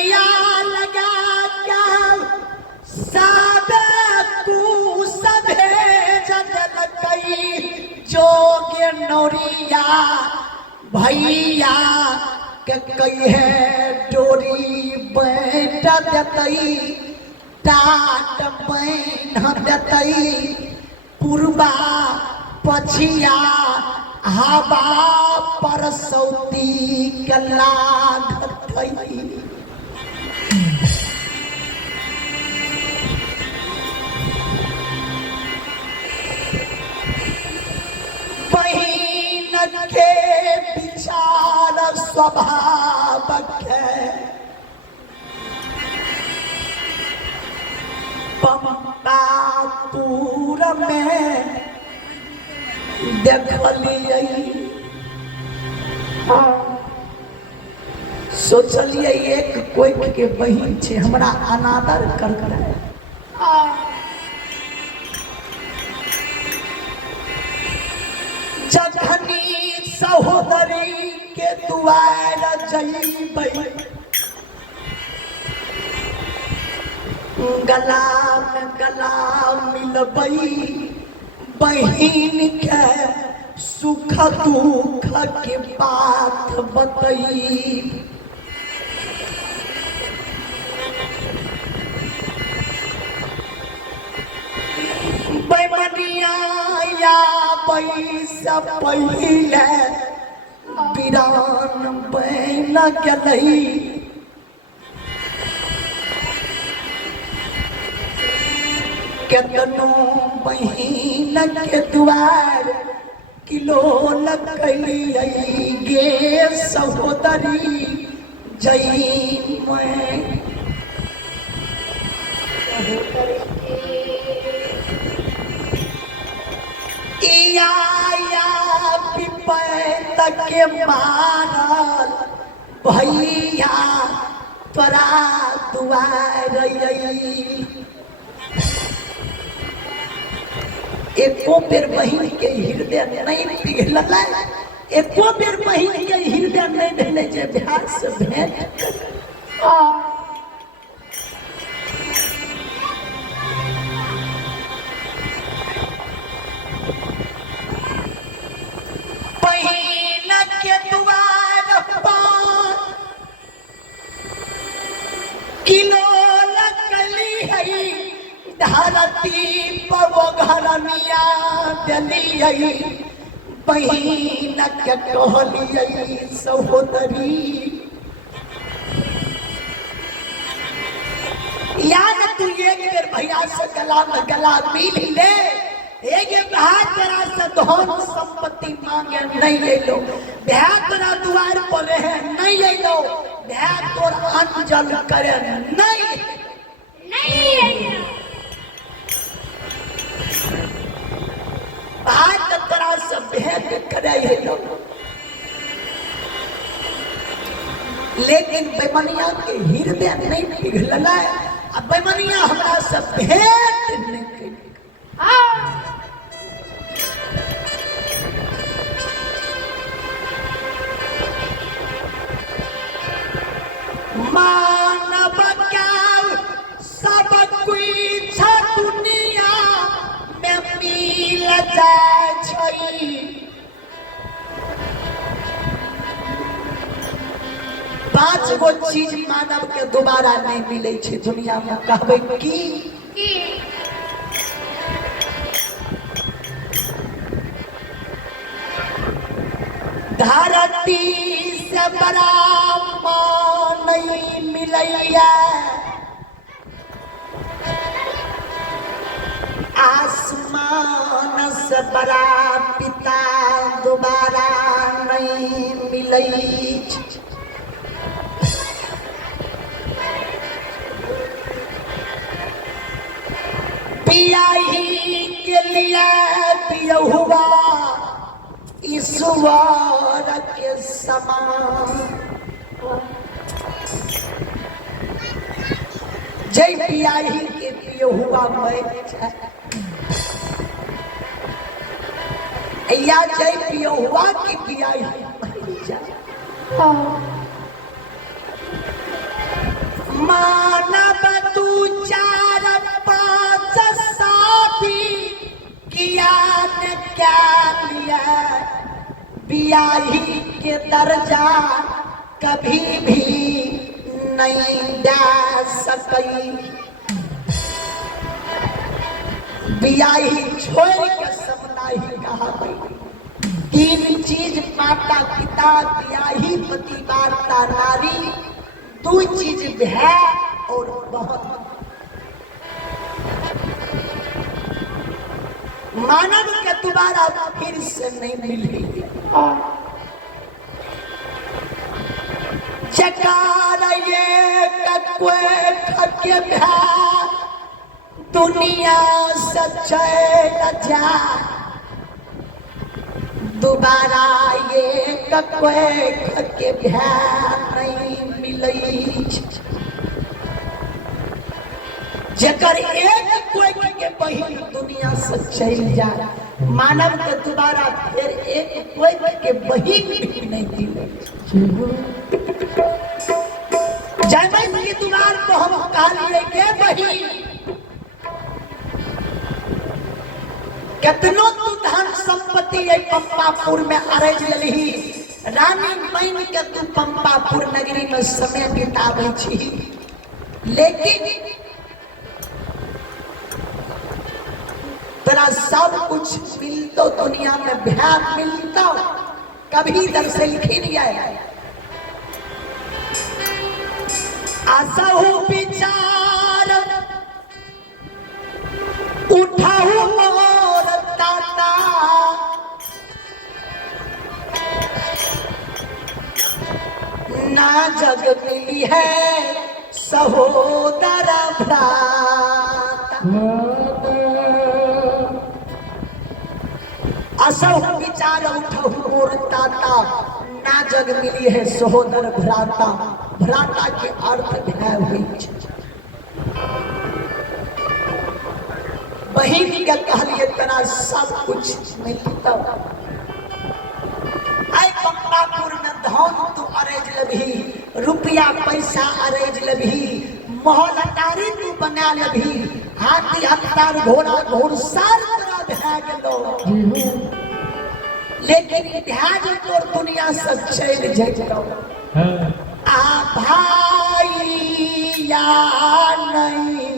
नैया लगा कर साबे कु सभे जगल कई जोगे नौरिया भैया के कहे डोरी बैठ देतई टाट बैन देतई पूर्वा पछिया हवा पर सौती के लागतई। बहिन के विचार स्वभाव के पंपापुर में देखलिए सोचलिए एक कोई के बहिन छे हमरा अनादर कर जखनी सहोदरी के दुआर जइबै गला में गला मिलबै बहिन के सुख दुख के बात बतई। बैमनिया या पैस पहिले वीरान बन गलई केतनो बहिन के द्वार किलो लगलिए गे सहोदरी जई मैं इया पिपैत के मारल भैया तोरा दुआर एको बेर बहिन के हृदय नहीं पिघलल एको बेर बहिन के हृदय नहीं भेले जे भाई से भेंट बहिन के द्वार पर किलो लगली है धरती पवो घरनिया डलिए बहिन के कहलिए सहोदरी याद तू एक बेर भैया से गला में गला मिल ले एक तेरा से धन संपत्ति मांगे नहीं ले लो भैया तेरा द्वार पर रहे नहीं ले लो भैया तोर अंजल करे नहीं आज तरह से भेंट करे लेकिन बेमनिया के हृदय नहीं पिघलल अब बेमनिया हमरा से भेंट नहीं मानव क्या सब कुछ दुनिया में मिल जाए छई पांच गो चीज मानव के दोबारा नहीं मिले छे दुनिया में कहबे की धरती से बड़ा नहीं मिलैया आसमान से बड़ा पिता दोबारा नहीं मिलई पियाही के लिए पियहुआ ईश्वर के समान जय पियाही के पियहुआ मैं या जय पियहुआ की पियाही जाने क्या लिया बियाही के दर्जा कभी भी नहीं दे सकी। बियाही छोड़ के सब नहीं कहा गई। तीन चीज माता पिता बियाही पति वार्ता नारी, दो चीज भय और बहन। मानव के दोबारा फिर से नहीं मिलेगी। जकार ये कक्वे ठके भय दुनिया से चल जा, दोबारा ये कक्वे ठके भय नहीं मिलई। जकर एक कोई के बहिन दुनिया से चल जा, मानव के दोबारा फिर एक कोई के बहिन भी नहीं मिले। जयमत की दुआर को हम कहलिए के बहिन, कितनो तू धन संपत्ति पंपापुर में अरज लही, रानी बन के तू पंपापुर नगरी में समय बितावे छी, लेकिन तेरा सब कुछ मिलतो दुनिया में भ्यान मिलता कभी इधर से लिखी नहीं आए। आसहु विचार उठाहु मोर ताता, ना जग मिली है सहोदर भ्राता। असहु विचार उठहु मोर ताता, ना जग मिली है सहोदर भ्राता। भ्राता के अर्थ भय हुई। बहिन के कहलिए तना सब कुछ मिलता। आई पंपापुर में धन तू अरेज लभी, रुपया पैसा अरेज लभी, महल अटारी तू बना लभी, हाथी हत्यार घोड़ा घोड़सार तेरा भय गेलो, लेकिन ध्यान तोर दुनिया से चल जाओ। आ भाई या नहीं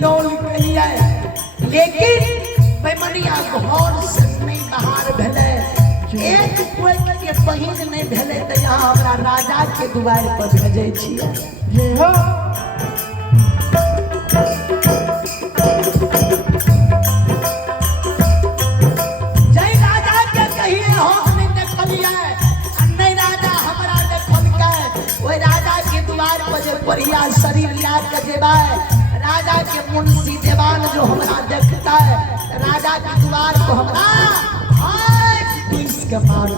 डोल कलिया लेकिन बेमनिया घर से नहीं बाहर भेले एक कोई के बहिन नहीं भेले त यहाँ हमरा राजा के द्वार पर भेजे छिए जी हो जय राजा के कहिए हम नहीं देखलिए नहीं राजा हमरा देखल के ओई राजा के द्वार पर जे बढ़िया शरीर ला के जेबा राजा के मुंशी देवान जो हमरा देखता है राजा के द्वार को हमरा हाथ पीस के मार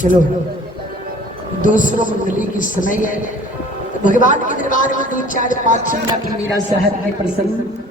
चलो दूसरों मंडली की समय है भगवान के दरबार में 2-4-5 मिनट मेरा शहर में प्रसन्न